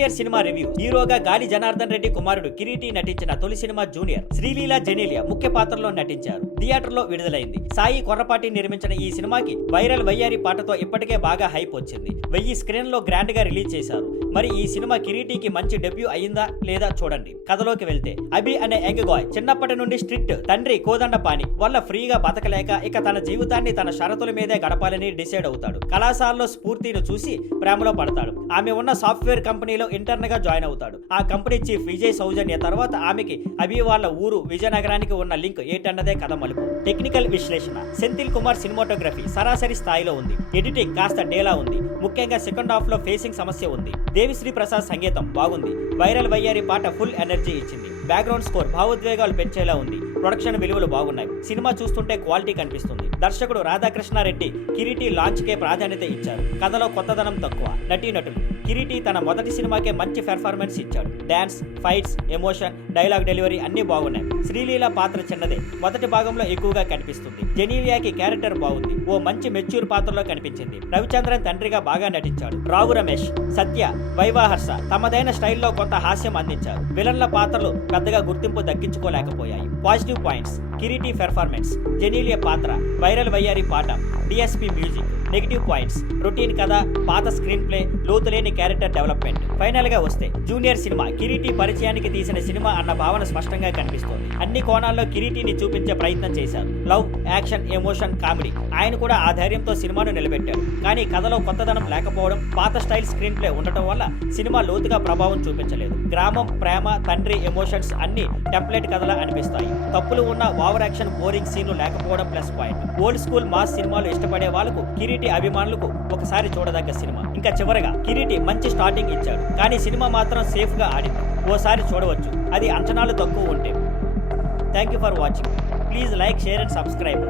Junior cinema review. హీరోగా గాలి జనార్దన్ రెడ్డి కుమారుడు కిరీటి నటించిన తొలి సినిమా జూనియర్. శ్రీలీల జెనీలియా ముఖ్య పాత్రలో నటించారు. థియేటర్లో విడుదలైంది. సాయి కొర్రపాటి నిర్మించిన ఈ సినిమాకి వైరల్ వయ్యారి పాటతో ఇప్పటికే బాగా హైప్ వచ్చింది. 1000 స్క్రీన్ లో గ్రాండ్ గా రిలీజ్ చేశారు. మరి ఈ సినిమా కిరీటికి మంచి డెబ్యూ అయిందా లేదా చూడండి. కథలోకి వెళ్తే అభి అనే యంగ్ బాయ్ చిన్నప్పటి నుండి స్ట్రిక్ట్, తండ్రి కోదండపాణి వల్ల ఫ్రీగా బతకలేక ఇక తన జీవితాన్ని తన షరతుల మీదే గడపాలని డిసైడ్ అవుతాడు. కళాశాలలో స్ఫూర్తిని చూసి ప్రేమలో పడతాడు. ఆమె ఉన్న సాఫ్ట్వేర్ కంపెనీలో ఇంటర్న్ గా జాయిన్ అవుతాడు. ఆ కంపెనీ చీఫ్ విజయ్ సౌజన్య తర్వాత ఆమెకి అభి వాళ్ళ ఊరు విజయనగరానికి ఉన్న లింక్ ఏంటన్నదే కథ మలుపు. టెక్నికల్ విశ్లేషణ. సెంథిల్ కుమార్ సినిమాటోగ్రఫీ సరాసరి స్థాయిలో ఉంది. ఎడిటింగ్ కాస్త డేలా ఉంది. ముఖ్యంగా సెకండ్ హాఫ్ లో ఫేసింగ్ సమస్య ఉంది. దేవిశ్రీ ప్రసాద్ సంగీతం బాగుంది. వైరల్ వయ్యారి పాట ఫుల్ ఎనర్జీ ఇచ్చింది. బ్యాక్గ్రౌండ్ స్కోర్ భావోద్వేగాలు పెంచేలా ఉంది. ప్రొడక్షన్ విలువలు బాగున్నాయి. సినిమా చూస్తుంటే క్వాలిటీ కనిపిస్తుంది. దర్శకుడు రాధాకృష్ణారెడ్డి కిరీటి లాంచ్ కే ప్రాధాన్యత ఇచ్చారు. కథలో కొత్తదనం తక్కువ. నటీనటులు. కిరీటి తన మొదటి సినిమాకే మంచి పెర్ఫార్మెన్స్ ఇచ్చాడు. Dance, fights, emotion, dialogue delivery అన్ని బాగున్నాయి. శ్రీలీల పాత్ర చిన్నదే, మొదటి భాగంలో ఎక్కువగా కనిపిస్తుంది. జెనీలియాకి క్యారెక్టర్ బాగుంది. ఓ మంచి మెచ్యూర్ పాత్రలో కనిపించింది. రవిచంద్రన్ తండ్రిగా బాగా నటించాడు. రావు రమేష్, సత్య, వైవాహర్ష తమదైన స్టైల్లో కొంత హాస్యం అందించారు. విలన్ల పాత్రలు పెద్దగా గుర్తింపు దక్కించుకోలేకపోయాయి. Positive points. Kireeti performance, Genelia పాత్ర, వైరల్ వయ్యారి పాట, DSP music. Negative points. Routine కథ, పాత స్క్రీన్ ప్లే, లోతులేని క్యారెక్టర్ డెవలప్మెంట్. ఫైనల్ గా వస్తే జూనియర్ సినిమా కిరీటి పరిచయానికి తీసిన సినిమా అన్న భావన స్పష్టంగా కనిపిస్తోంది. అన్ని కోణాల్లో కిరీటిని చూపించే ప్రయత్నం చేశారు. Love, action, emotion, comedy. ఆయన కూడా ఆ ధైర్యంతో సినిమాను నిలబెట్టాడు. కానీ కథలో కొత్తదనం లేకపోవడం, పాత స్టైల్ స్క్రీన్ ప్లే ఉండటం వల్ల సినిమా లోతుగా ప్రభావం చూపించలేదు. గ్రామం, ప్రేమ, తండ్రి ఎమోషన్స్ అన్ని టెంప్లెట్ కథలా అనిపిస్తాయి. తప్పులు ఉన్న ఓవర్ యాక్షన్, బోరింగ్ సీన్లు లేకపోవడం plus point. Old school mass సినిమాలు ఇష్టపడే వాళ్ళకు కిరీటి అభిమానులకు ఒకసారి చూడదగ్గ సినిమా. ఇంకా చివరగా కిరీటి మంచి స్టార్టింగ్ ఇచ్చాడు. కానీ సినిమా మాత్రం సేఫ్ గా ఆడింది. ఓసారి చూడవచ్చు, అది అంచనాలు తక్కువ ఉంటే. Thank you for watching. Please like, share and subscribe.